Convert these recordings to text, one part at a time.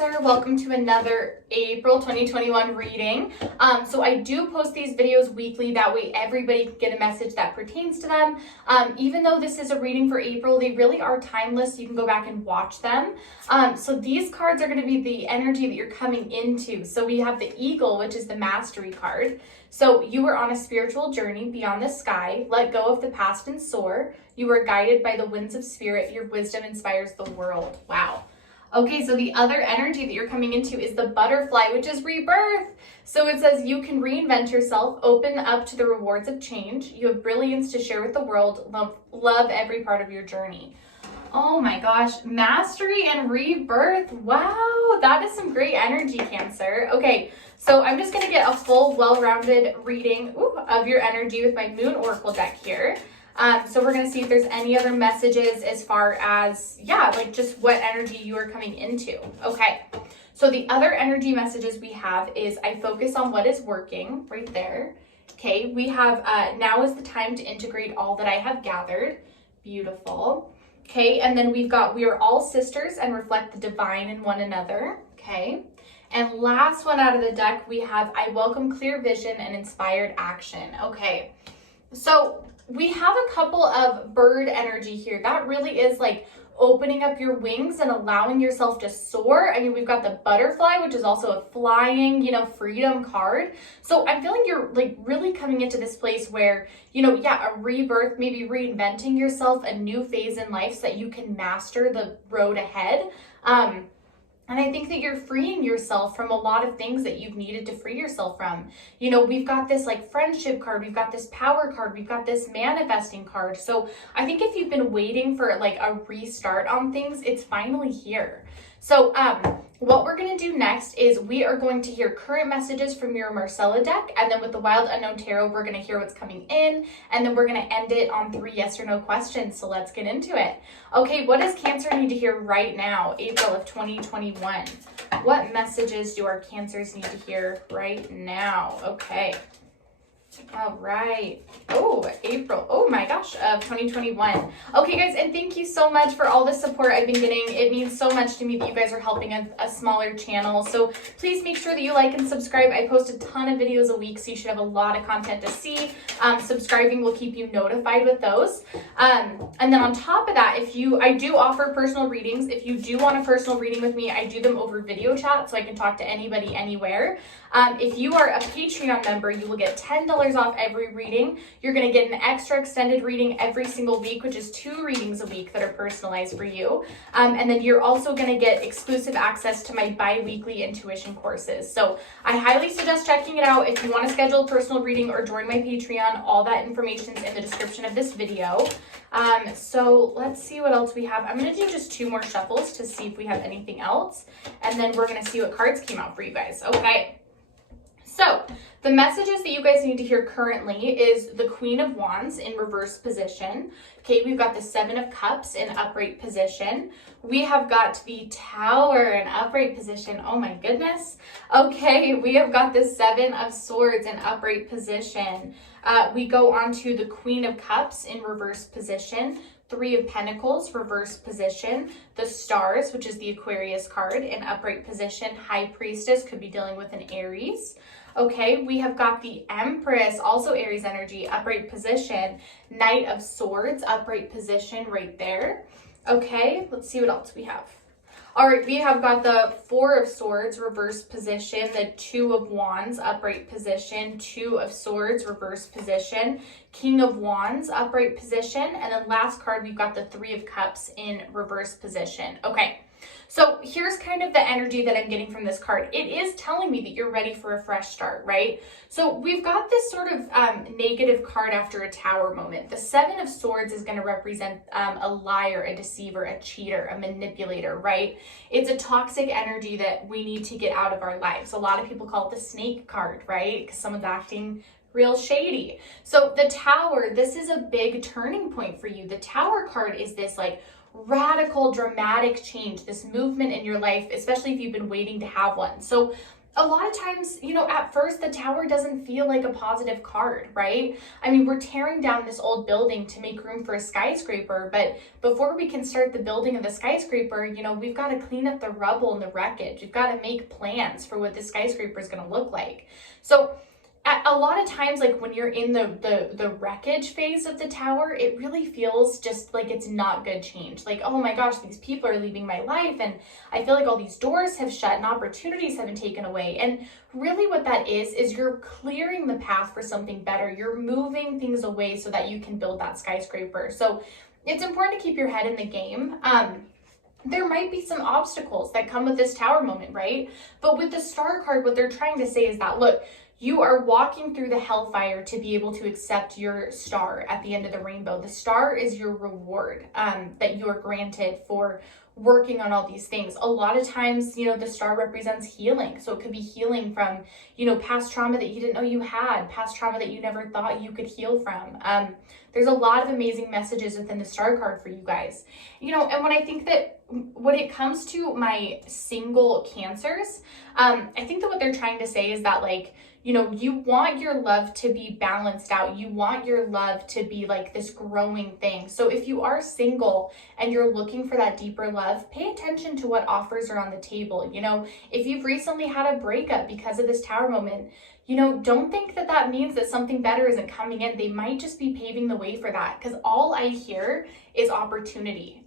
Cancer, welcome to another April 2021 reading. So I do post these videos weekly, that way everybody can get a message that pertains to them. Even though this is a reading for April, they really are timeless. You can go back and watch them. So these cards are going to be the energy that you're coming into. So we have the Eagle, which is the Mastery card. So you are on a spiritual journey beyond the sky. Let go of the past and soar. You are guided by the winds of spirit. Your wisdom inspires the world. Wow. Okay, so the other energy that you're coming into is the Butterfly, which is rebirth. So it says you can reinvent yourself, open up to the rewards of change. You have brilliance to share with the world. Love every part of your journey. Oh my gosh, Mastery and rebirth. Wow, that is some great energy, Cancer. Okay, so I'm just going to get a full, well-rounded reading of your energy with my Moon Oracle deck here. So we're going to see if there's any other messages as far as, like just what energy you are coming into. Okay, so the other energy messages we have is I focus on what is working right there. Okay, we have now is the time to integrate all that I have gathered. Beautiful. Okay, and then we've got we are all sisters and reflect the divine in one another. Okay, and last one out of the deck we have I welcome clear vision and inspired action. Okay, so we have a couple of bird energy here. That really is like opening up your wings and allowing yourself to soar. I mean, we've got the Butterfly, which is also a flying, freedom card. So I'm feeling you're like really coming into this place where, a rebirth, maybe reinventing yourself, a new phase in life so that you can master the road ahead. And I think that you're freeing yourself from a lot of things that you've needed to free yourself from. We've got this like friendship card, we've got this power card, we've got this manifesting card. So I think if you've been waiting for like a restart on things, it's finally here. So what we're going to do next is we are going to hear current messages from your Marcella deck. And then with the Wild Unknown Tarot, we're going to hear what's coming in. And then we're going to end it on 3 yes or no questions. So let's get into it. Okay, what does Cancer need to hear right now, April of 2021? What messages do our Cancers need to hear right now? Okay. All right. Oh, April. Oh my gosh, of 2021. Okay, guys, and thank you so much for all the support I've been getting. It means so much to me that you guys are helping a smaller channel. So please make sure that you like and subscribe. I post a ton of videos a week, so you should have a lot of content to see. Subscribing will keep you notified with those. And then on top of that, I do offer personal readings. If you do want a personal reading with me, I do them over video chat, so I can talk to anybody anywhere. If you are a Patreon member, you will get $10 off every reading. You're going to get an extra extended reading every single week, which is 2 readings a week that are personalized for you. And then you're also going to get exclusive access to my bi-weekly intuition courses. So I highly suggest checking it out. If you want to schedule a personal reading or join my Patreon, all that information is in the description of this video. So let's see what else we have. I'm going to do just 2 more shuffles to see if we have anything else. And then we're going to see what cards came out for you guys. Okay. So the messages that you guys need to hear currently is the Queen of Wands in reverse position. Okay, we've got the 7 of Cups in upright position. We have got the Tower in upright position. Oh my goodness. Okay, we have got the 7 of Swords in upright position. We go on to the Queen of Cups in reverse position. 3 of Pentacles, reverse position. The Stars, which is the Aquarius card, in upright position. High Priestess, could be dealing with an Aries. Okay, we have got the Empress, also Aries energy, upright position. Knight of Swords, upright position right there. Okay, let's see what else we have. All right, we have got the 4 of Swords, reverse position, the 2 of Wands, upright position, 2 of Swords, reverse position, King of Wands, upright position, and then last card, we've got the 3 of Cups in reverse position. Okay, so here's kind of the energy that I'm getting from this card. It is telling me that you're ready for a fresh start, right? So we've got this sort of negative card after a Tower moment. The 7 of Swords is going to represent a liar, a deceiver, a cheater, a manipulator, right? It's a toxic energy that we need to get out of our lives. A lot of people call it the snake card, right? Because someone's acting real shady. So the Tower, this is a big turning point for you. The Tower card is this like radical, dramatic change, this movement in your life, especially if you've been waiting to have one. So a lot of times, at first the Tower doesn't feel like a positive card, right? I mean, we're tearing down this old building to make room for a skyscraper, but before we can start the building of the skyscraper, we've got to clean up the rubble and the wreckage. We've got to make plans for what the skyscraper is going to look like. So a lot of times, like when you're in the wreckage phase of the Tower, it really feels just like it's not good change. Like, oh my gosh, these people are leaving my life, and I feel like all these doors have shut and opportunities have been taken away. And really what that is you're clearing the path for something better. You're moving things away so that you can build that skyscraper. So it's important to keep your head in the game. There might be some obstacles that come with this Tower moment, right? But with the Star card, what they're trying to say is that, look, you are walking through the hellfire to be able to accept your star at the end of the rainbow. The star is your reward that you are granted for working on all these things. A lot of times, the star represents healing. So it could be healing from, past trauma that you didn't know you had, past trauma that you never thought you could heal from. There's a lot of amazing messages within the Star card for you guys. And when I think that when it comes to my single Cancers, I think that what they're trying to say is that, like, you want your love to be balanced out. You want your love to be like this growing thing. So if you are single and you're looking for that deeper love, pay attention to what offers are on the table. If you've recently had a breakup because of this Tower moment, don't think that that means that something better isn't coming in. They might just be paving the way for that, because all I hear is opportunity.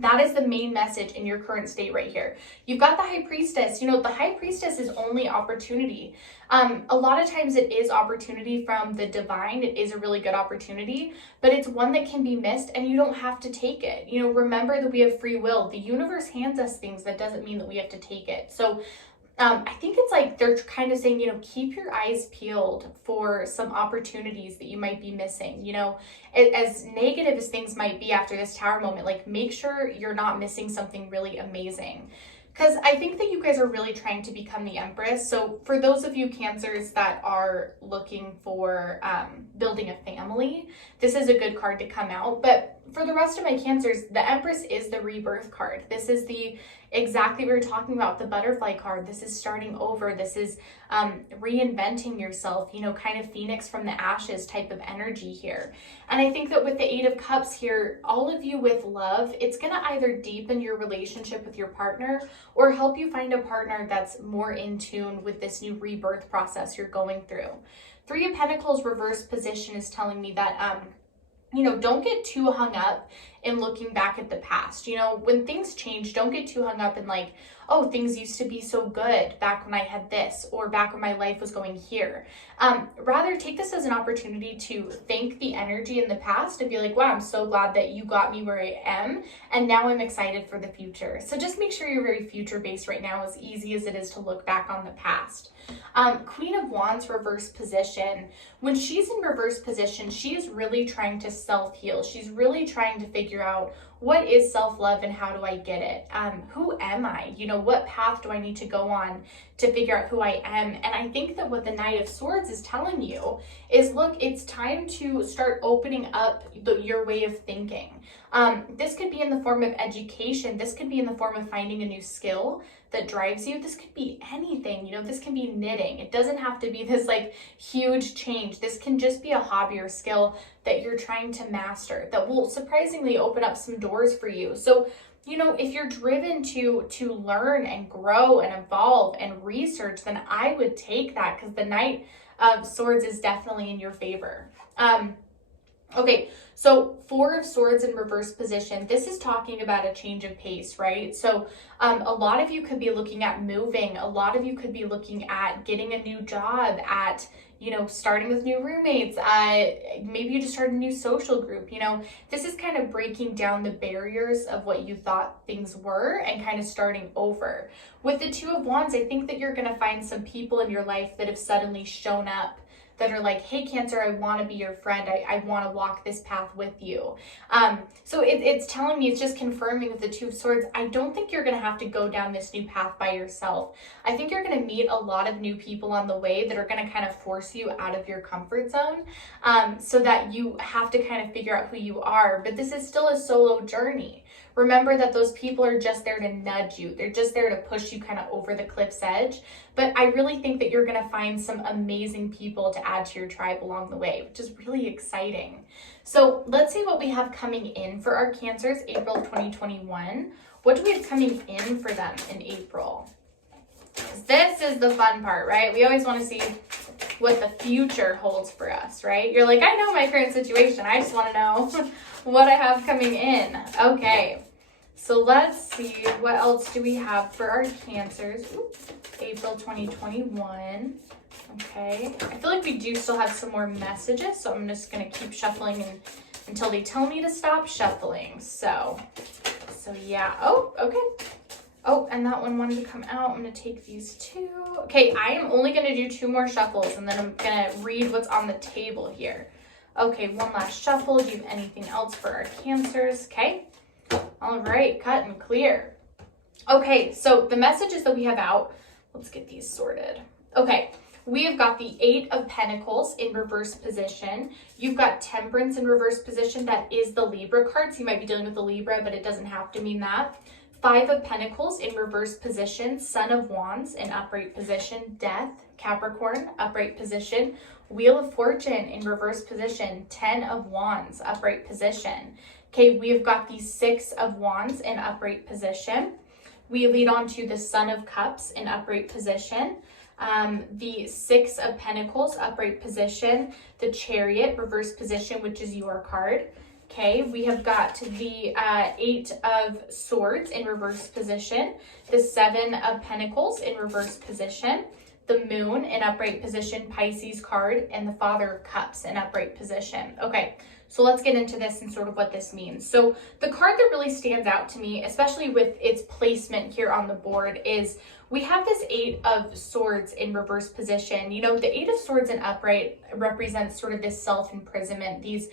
That is the main message in your current state right here. You've got the High Priestess. The High Priestess is only opportunity. A lot of times it is opportunity from the divine. It is a really good opportunity, but it's one that can be missed and you don't have to take it. Remember that we have free will. The universe hands us things. That doesn't mean that we have to take it. So I think it's like they're kind of saying, keep your eyes peeled for some opportunities that you might be missing. As negative as things might be after this Tower moment, like, make sure you're not missing something really amazing. Because I think that you guys are really trying to become the Empress. So for those of you Cancers that are looking for building a family, this is a good card to come out. But for the rest of my Cancers, the Empress is the rebirth card. This is exactly what we were talking about, the butterfly card. This is starting over. This is reinventing yourself, kind of phoenix from the ashes type of energy here. And I think that with the Eight of Cups here, all of you with love, it's going to either deepen your relationship with your partner or help you find a partner that's more in tune with this new rebirth process you're going through. Three of Pentacles reverse position is telling me that don't get too hung up in looking back at the past. When things change, don't get too hung up in like, oh, things used to be so good back when I had this, or back when my life was going here. Rather, take this as an opportunity to thank the energy in the past and be like, wow, I'm so glad that you got me where I am, and now I'm excited for the future. So just make sure you're very future-based right now, as easy as it is to look back on the past. Queen of Wands reverse position. When she's in reverse position, she is really trying to self-heal. She's really trying to figure out, what is self-love and how do I get it? Who am I? What path do I need to go on to figure out who I am? And I think that what the Knight of Swords is telling you is, look, it's time to start opening up your way of thinking. This could be in the form of education. This could be in the form of finding a new skill that drives you. This could be anything, this can be knitting. It doesn't have to be this like huge change. This can just be a hobby or skill that you're trying to master that will surprisingly open up some doors for you. So, if you're driven to learn and grow and evolve and research, then I would take that, because the Knight of Swords is definitely in your favor. Okay, so Four of Swords in reverse position. This is talking about a change of pace, right? So a lot of you could be looking at moving. A lot of you could be looking at getting a new job, at, starting with new roommates. Maybe you just started a new social group. This is kind of breaking down the barriers of what you thought things were and kind of starting over. With the Two of Wands, I think that you're going to find some people in your life that have suddenly shown up that are like, hey, Cancer, I want to be your friend. I want to walk this path with you. So it's telling me, it's just confirming with the Two of Swords, I don't think you're going to have to go down this new path by yourself. I think you're going to meet a lot of new people on the way that are going to kind of force you out of your comfort zone, so that you have to kind of figure out who you are. But this is still a solo journey, remember that those people are just there to nudge you. They're just there to push you kind of over the cliff's edge. But I really think that you're going to find some amazing people to add to your tribe along the way, which is really exciting. So let's see what we have coming in for our Cancers, April 2021. What do we have coming in for them in April? This is the fun part, right? We always want to see what the future holds for us, right? You're like, I know my current situation. I just want to know what I have coming in. Okay, so let's see. What else do we have for our Cancers? April 2021. Okay, I feel like we do still have some more messages, so I'm just going to keep shuffling until they tell me to stop shuffling. So yeah. Oh, okay. Oh, and that one wanted to come out. I'm going to take these two. Okay, I am only going to do 2 more shuffles, and then I'm going to read what's on the table here. Okay, one last shuffle. Do you have anything else for our Cancers? Okay. All right, cut and clear. Okay, so the messages that we have out, let's get these sorted. Okay, we have got the 8 of Pentacles in reverse position. You've got Temperance in reverse position. That is the Libra card. So you might be dealing with the Libra, but it doesn't have to mean that. 5 of Pentacles in reverse position. Son of Wands in upright position. Death, Capricorn, upright position. Wheel of Fortune in reverse position. 10 of Wands, upright position. Okay, we have got the 6 of Wands in upright position. We lead on to the Son of Cups in upright position. The 6 of Pentacles, upright position. The Chariot, reverse position, which is your card. Okay, we have got the 8 of Swords in reverse position. The 7 of Pentacles in reverse position. The Moon in upright position, Pisces card. And the Father of Cups in upright position. Okay, so let's get into this and sort of what this means. So the card that really stands out to me, especially with its placement here on the board, is we have this 8 of Swords in reverse position. You know, the 8 of Swords in upright represents sort of this self-imprisonment, these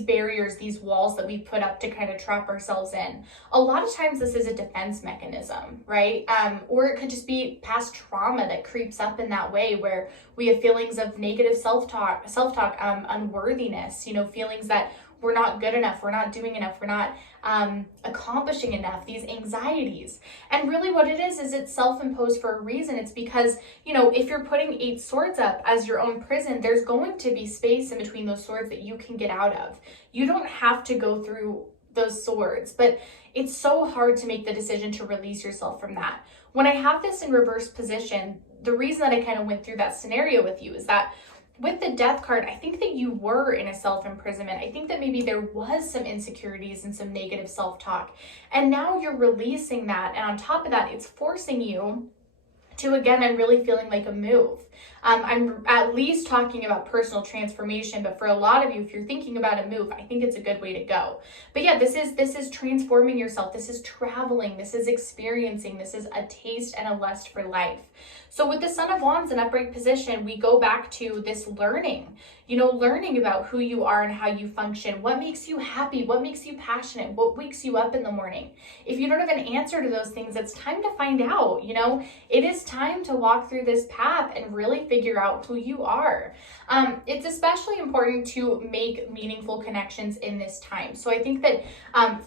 barriers, these walls that we put up to kind of trap ourselves in. A lot of times this is a defense mechanism, right? Or it could just be past trauma that creeps up in that way, where we have feelings of negative self-talk, unworthiness, you know, feelings that we're not good enough, we're not doing enough, we're not accomplishing enough, these anxieties. And really what it is it's self-imposed for a reason. It's because, you know, if you're putting 8 swords up as your own prison, there's going to be space in between those swords that you can get out of. You don't have to go through those swords, but it's so hard to make the decision to release yourself from that. When I have this in reverse position, the reason that I kind of went through that scenario with you is that with the Death card, I think that you were in a self-imprisonment. I think that maybe there was some insecurities and some negative self-talk. And now you're releasing that. And on top of that, it's forcing you to, again, I'm really feeling like a move. I'm at least talking about personal transformation, but for a lot of you, if you're thinking about a move, I think it's a good way to go. But yeah, this is transforming yourself. This is traveling. This is experiencing. This is a taste and a lust for life. So with the Son of Wands in upright position, we go back to this learning, learning about who you are and how you function, what makes you happy, what makes you passionate, what wakes you up in the morning. If you don't have an answer to those things, it's time to find out. It is time to walk through this path and really figure out who you are. It's especially important to make meaningful connections in this time. So I think that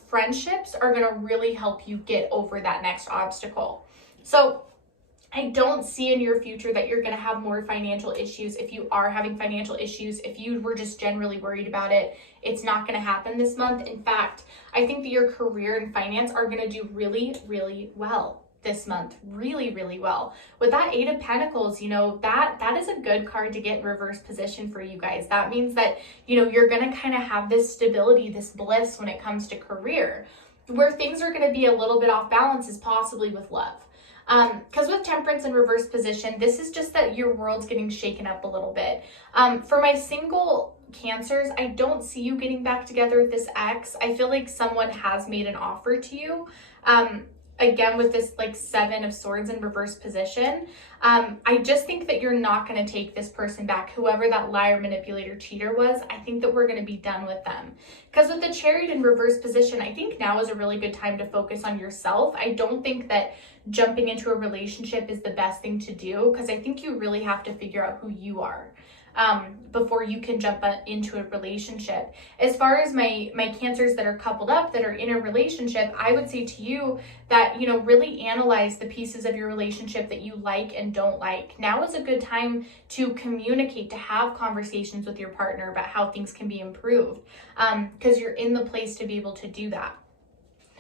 friendships are going to really help you get over that next obstacle. So I don't see in your future that you're going to have more financial issues. If you are having financial issues, if you were just generally worried about it, it's not going to happen this month. In fact, I think that your career and finance are going to do really, really well this month. Really, really well. With that 8 of Pentacles, that is a good card to get in reverse position for you guys. That means that, you're going to kind of have this stability, this bliss when it comes to career. Where things are going to be a little bit off balance is possibly with love. Because with Temperance in reverse position, this is just that your world's getting shaken up a little bit. For my single Cancers, I don't see you getting back together with this ex. I feel like someone has made an offer to you. Again, with this 7 of Swords in reverse position, I just think that you're not going to take this person back. Whoever that liar, manipulator, cheater was, I think that we're going to be done with them. Because with the Chariot in reverse position, I think now is a really good time to focus on yourself. I don't think that jumping into a relationship is the best thing to do, because I think you really have to figure out who you are. before you can jump into a relationship. As far as my Cancers that are coupled up, that are in a relationship, I would say to you that, you know, really analyze the pieces of your relationship that you like and don't like. Now is a good time to communicate, to have conversations with your partner about how things can be improved, because you're in the place to be able to do that.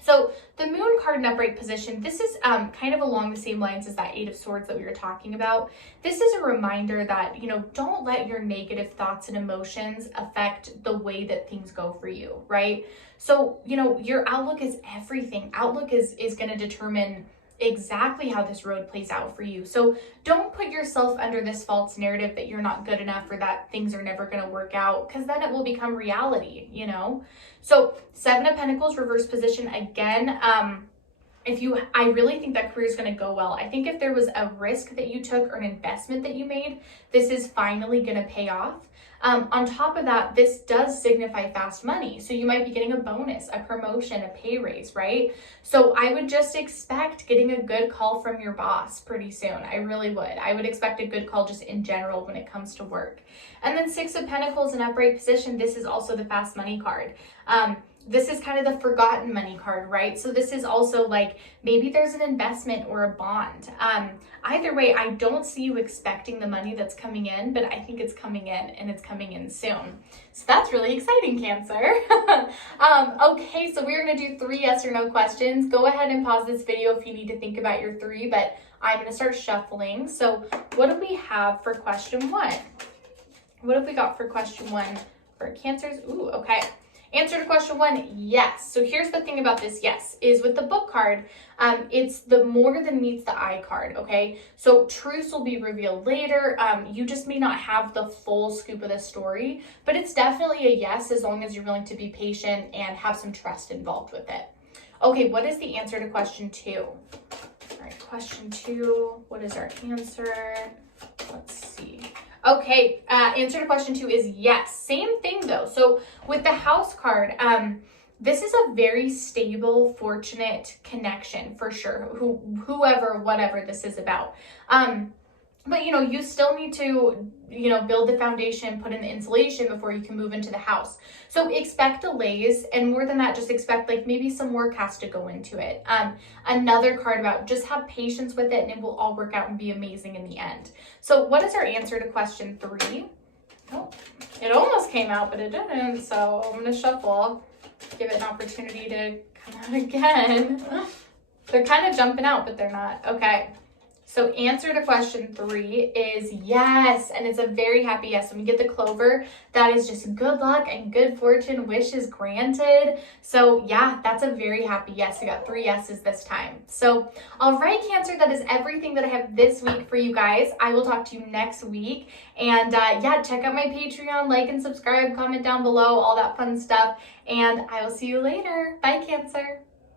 So the Moon card in upright position, this is kind of along the same lines as that Eight of Swords that we were talking about. This is a reminder that, you know, don't let your negative thoughts and emotions affect the way that things go for you, right? So, you know, your outlook is everything. Outlook is going to determine exactly how this road plays out for you. So don't put yourself under this false narrative that you're not good enough or that things are never going to work out, because then it will become reality, you know? So Seven of Pentacles reverse position again. I really think that career is going to go well. I think if there was a risk that you took or an investment that you made, this is finally going to pay off. On top of that, this does signify fast money. So you might be getting a bonus, a promotion, a pay raise, right? So I would just expect getting a good call from your boss pretty soon. I really would. I would expect a good call just in general when it comes to work. And then Six of Pentacles in upright position, this is also the fast money card. This is kind of the forgotten money card, right? So this is also like, maybe there's an investment or a bond. Either way, I don't see you expecting the money that's coming in, but I think it's coming in, and it's coming in soon. So that's really exciting, Cancer. Okay, so we're gonna do 3 yes or no questions. Go ahead and pause this video if you need to think about your 3, but I'm gonna start shuffling. So what do we have for question 1? What have we got for question 1 for Cancers? Ooh, okay. Answer to question 1, yes. So here's the thing about this yes, is with the book card, it's the more than meets the eye card, okay? So truths will be revealed later. You just may not have the full scoop of the story, but it's definitely a yes as long as you're willing to be patient and have some trust involved with it. Okay, what is the answer to question 2? All right, question 2, what is our answer? Let's see. Okay, answer to question 2 is yes. Same thing though. So with the House card, this is a very stable, fortunate connection for sure. Whoever, whatever this is about. But, you know, you still need to, you know, build the foundation, put in the insulation before you can move into the house. So expect delays, and more than that, just expect like maybe some work has to go into it. Another card about just have patience with it and it will all work out and be amazing in the end. So what is our answer to question 3? Oh, it almost came out, but it didn't. So I'm going to shuffle, give it an opportunity to come out again. They're kind of jumping out, but they're not. Okay. So answer to question 3 is yes, and it's a very happy yes. When we get the clover, that is just good luck and good fortune, wishes granted. So yeah, that's a very happy yes. We got 3 yeses this time. So all right, Cancer, that is everything that I have this week for you guys. I will talk to you next week. And yeah, check out my Patreon, like and subscribe, comment down below, all that fun stuff. And I will see you later. Bye, Cancer.